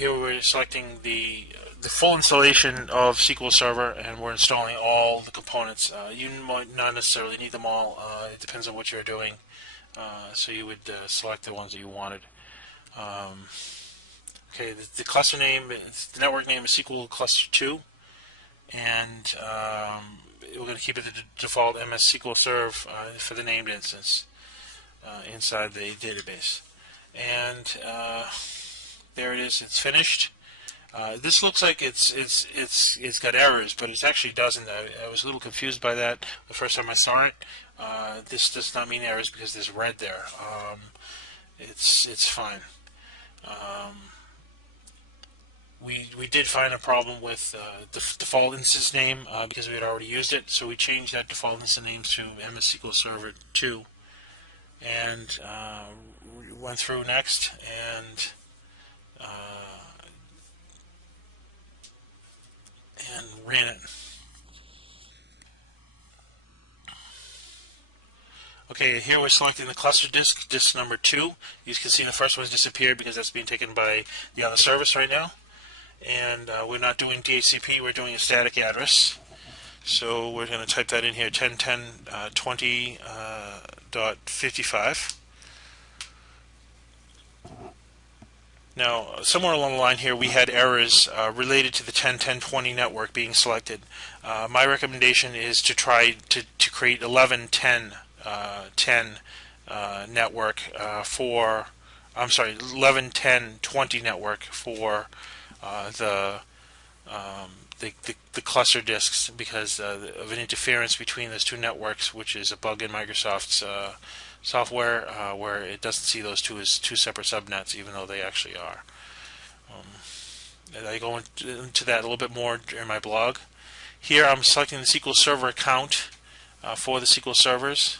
here we're selecting the full installation of SQL Server, and we're installing all the components. You might not necessarily need them all. It depends on what you're doing. So you would select the ones that you wanted. Okay, the cluster name, the network name is SQL Cluster 2, and we're going to keep it the default MS SQL Serve for the named instance inside the database. And there it is. It's finished. This looks like it's got errors, but it actually doesn't. I was a little confused by that the first time I saw it. This does not mean errors because there's red there. It's fine. We did find a problem with the default instance name because we had already used it, so we changed that default instance name to MS SQL Server 2, and went through next and ran it. Okay, here we're selecting the cluster disk number 2. You can see the first one's disappeared because that's being taken by the other service right now. And we're not doing DHCP, we're doing a static address. So we're going to type that in here, 10.10.20.55. Now, somewhere along the line here, we had errors related to the 10.10.20 network being selected. My recommendation is to try to create 11.10.10 network for, I'm sorry, 11.10.20 network for the cluster disks, because of an interference between those two networks, which is a bug in Microsoft's software where it doesn't see those two as two separate subnets, even though they actually are. And I go into that a little bit more in my blog. Here I'm selecting the SQL Server account for the SQL servers.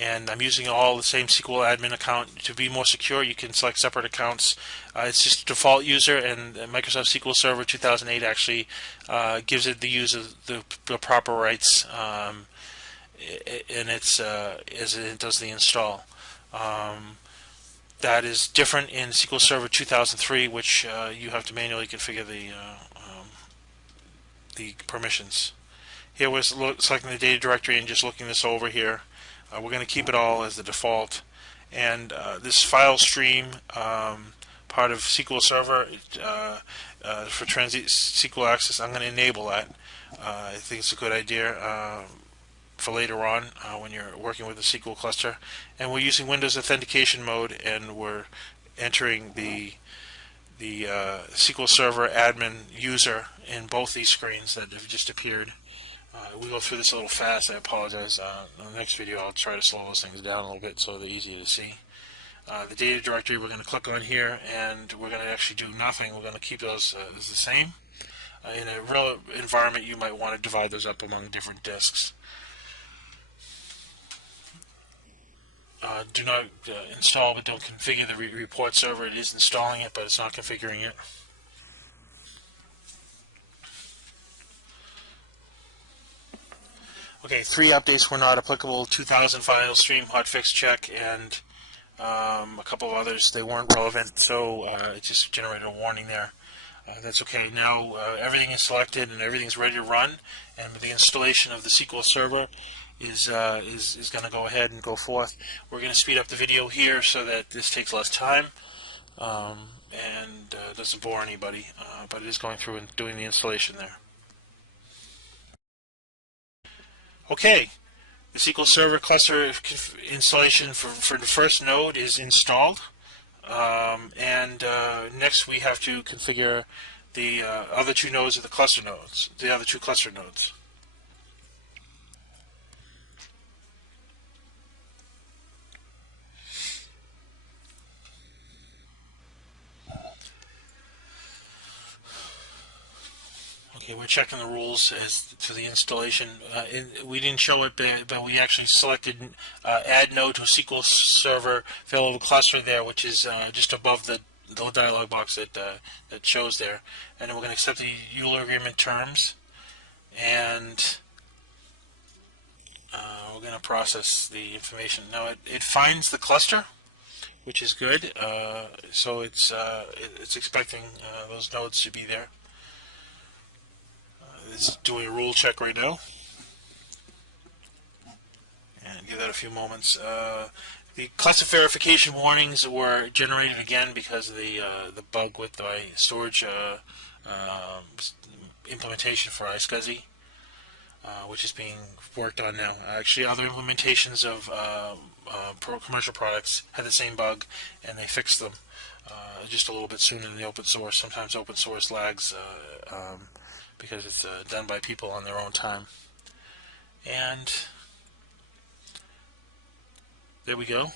And I'm using all the same SQL admin account. To be more secure, you can select separate accounts. It's just a default user, and Microsoft SQL Server 2008 actually gives it the user the proper rights, and it's as it does the install. That is different in SQL Server 2003, which you have to manually configure the permissions. Here we're selecting the data directory and just looking this over here. We're going to keep it all as the default, and this file stream part of SQL Server for Transit SQL Access, I'm going to enable that. I think it's a good idea for later on when you're working with a SQL cluster. And we're using Windows Authentication mode, and we're entering the SQL Server admin user in both these screens that have just appeared. We go through this a little fast. I apologize. In the next video, I'll try to slow those things down a little bit so they're easier to see. The data directory, we're going to click on here, and we're going to actually do nothing. We're going to keep those as the same. In a real environment, you might want to divide those up among different disks. Do not install, but don't configure the report server. It is installing it, but it's not configuring it. Okay, 3 updates were not applicable: 2000 file stream, hotfix check, and a couple of others. They weren't relevant, so it just generated a warning there. That's okay. Now everything is selected and everything's ready to run, and the installation of the SQL Server is going to go ahead and go forth. We're going to speed up the video here so that this takes less time and doesn't bore anybody, but it is going through and doing the installation there. Okay, the SQL Server cluster installation for the first node is installed, and next we have to configure the other two nodes of the cluster nodes, the other two cluster nodes. Okay, we're checking the rules as to the installation. We didn't show it, but we actually selected add node to a SQL Server failover cluster there, which is just above the dialog box that shows there. And then we're going to accept the Euler agreement terms, and we're going to process the information. Now it finds the cluster, which is good. So it's expecting those nodes to be there. It's doing a rule check right now, and give that a few moments. The cluster verification warnings were generated again because of the bug with the storage implementation for iSCSI, which is being worked on now. Actually, other implementations of commercial products had the same bug, and they fixed them just a little bit sooner than the open source. Sometimes open source lags because it's done by people on their own time. And there we go.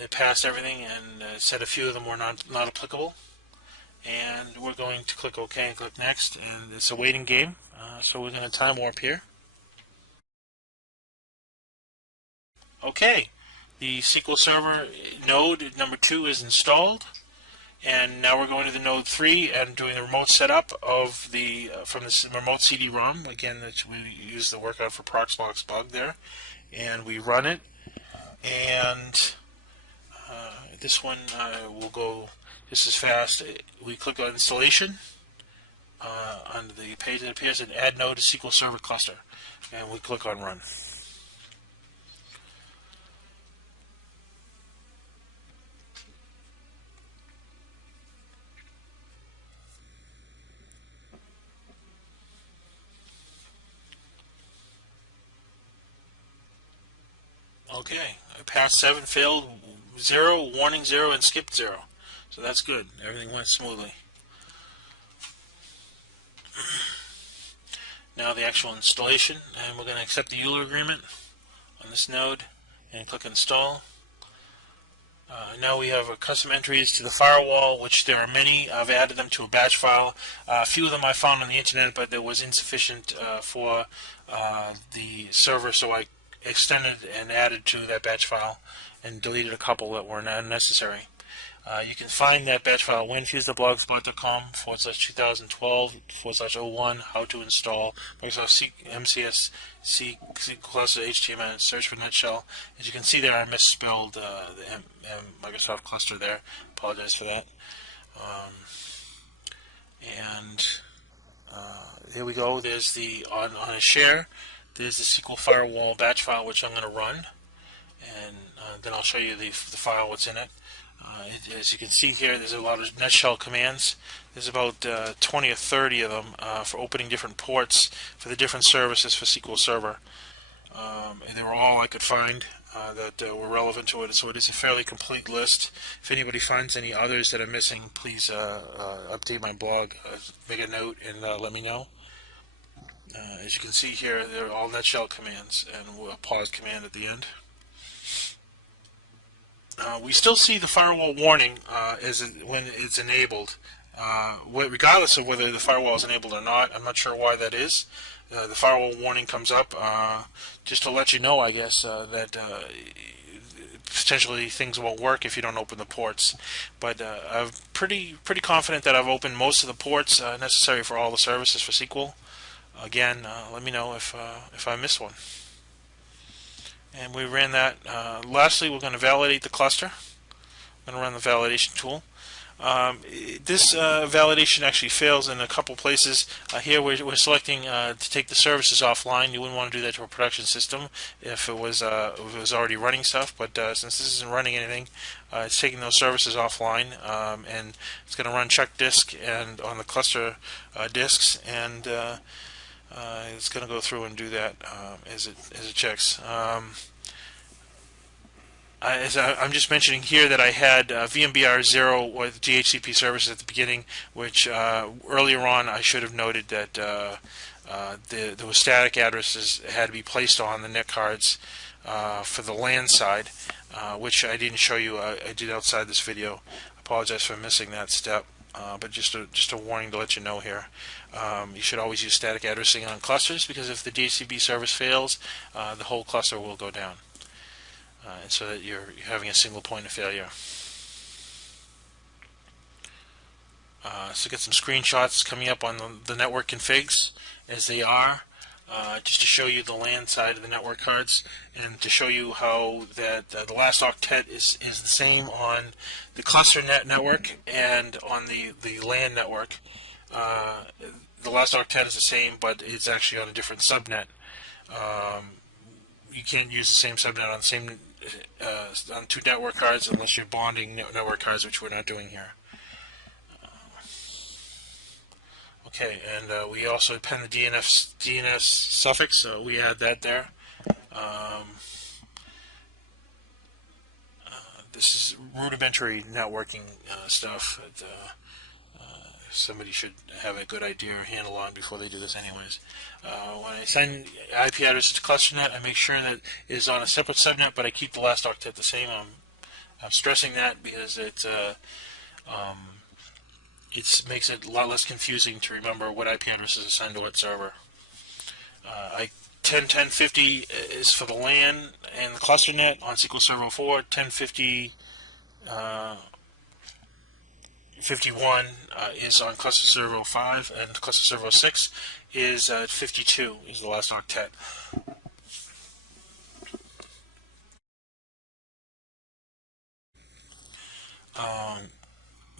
It passed everything and said a few of them were not applicable. And we're going to click OK and click Next. And it's a waiting game, so we're going to time warp here. Okay, the SQL Server node number 2 is installed. And now we're going to the node 3 and doing the remote setup of the from this remote CD-ROM. Again, that we use the workout for Proxmox bug there. And we run it. And this one will go just as fast. We click on installation on the page that appears and add node to SQL Server cluster, and we click on run. Okay, passed 7, failed 0, warning 0, and skipped 0. So that's good. Everything went smoothly. Now the actual installation, and we're going to accept the Euler agreement on this node and click install. Now we have custom entries to the firewall, which there are many. I've added them to a batch file. A few of them I found on the internet, but there was insufficient for the server, so I extended and added to that batch file and deleted a couple that were not necessary. You can find that batch file winfuse.blogspot.com/2012/01 how to install Microsoft MCS C cluster HTML and search for Nutshell. As you can see there, I misspelled the Microsoft cluster there. Apologize for that. Here we go. There's the on a share. There's the SQL Firewall batch file, which I'm going to run, and then I'll show you the file, what's in it. As you can see here, there's a lot of Nutshell commands. There's about 20 or 30 of them for opening different ports for the different services for SQL Server. And they were all I could find that were relevant to it. So it is a fairly complete list. If anybody finds any others that are missing, please update my blog, make a note, and let me know. As you can see here, they're all Nutshell commands, and a pause command at the end. We still see the firewall warning when it's enabled. Regardless of whether the firewall is enabled or not, I'm not sure why that is. The firewall warning comes up just to let you know, I guess, that potentially things won't work if you don't open the ports. But I'm pretty confident that I've opened most of the ports necessary for all the services for SQL. Again, let me know if I miss one. And we ran that. Lastly, we're going to validate the cluster. I'm going to run the validation tool. This validation actually fails in a couple places. Here we're selecting to take the services offline. You wouldn't want to do that to a production system if it was already running stuff. But since this isn't running anything, it's taking those services offline, and it's going to run check disk and on the cluster disks, and it's going to go through and do that as it checks. I'm just mentioning here that I had VMBR 0 with DHCP services at the beginning, which earlier on I should have noted that there were static addresses that had to be placed on the net cards for the LAN side, which I didn't show you. I did outside this video. I apologize for missing that step. But just a warning to let you know here. You should always use static addressing on clusters, because if the DHCP service fails, the whole cluster will go down, and so that you're having a single point of failure. So get some screenshots coming up on the network configs as they are. just to show you the LAN side of the network cards, and to show you how that the last octet is the same on the cluster network and on the LAN network. The last octet is the same, but it's actually on a different subnet. You can't use the same subnet on the same on two network cards unless you're bonding network cards, which we're not doing here. Okay, and we also append the DNS suffix, so we add that there. This is rudimentary networking stuff that somebody should have a good idea or handle on before they do this anyways. When I send IP addresses to ClusterNet, I make sure that it is on a separate subnet, but I keep the last octet the same. I'm stressing that because it makes it a lot less confusing to remember what IP address is assigned to what server. 10.10.50 is for the LAN and the ClusterNet on SQL Server 4. 10.50 51 is on Cluster Server 5, and Cluster Server 6 is 52 is the last octet.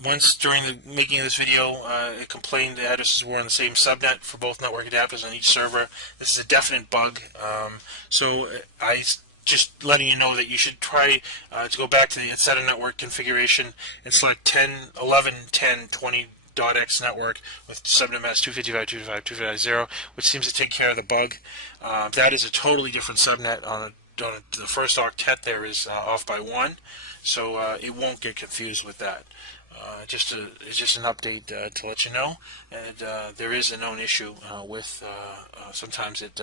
Once during the making of this video, it complained the addresses were on the same subnet for both network adapters on each server. This is a definite bug, so I just letting you know that you should try to go back to the set of network configuration and select 10.11.10.20.x network with subnet mask 255.255.255.0, which seems to take care of the bug. That is a totally different subnet. On the first octet there is off by 1, so it won't get confused with that. It's just an update to let you know, and there is a known issue with sometimes it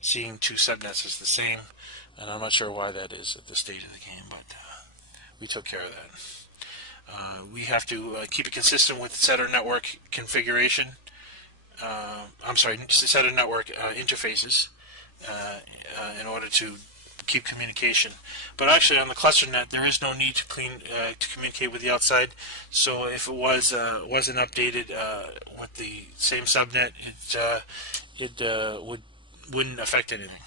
seeing two subnets as the same, and I'm not sure why that is at this stage of the game, but we took care of that. We have to keep it consistent with the setter network configuration. I'm sorry, setter network interfaces in order to keep communication. But actually on the ClusterNet there is no need to communicate with the outside, so if it wasn't updated with the same subnet, it wouldn't affect anything.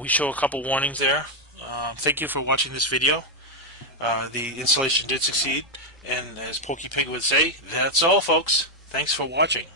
We show a couple warnings there. Thank you for watching this video. The installation did succeed, and as Pokey Pig would say, that's all folks. Thanks for watching.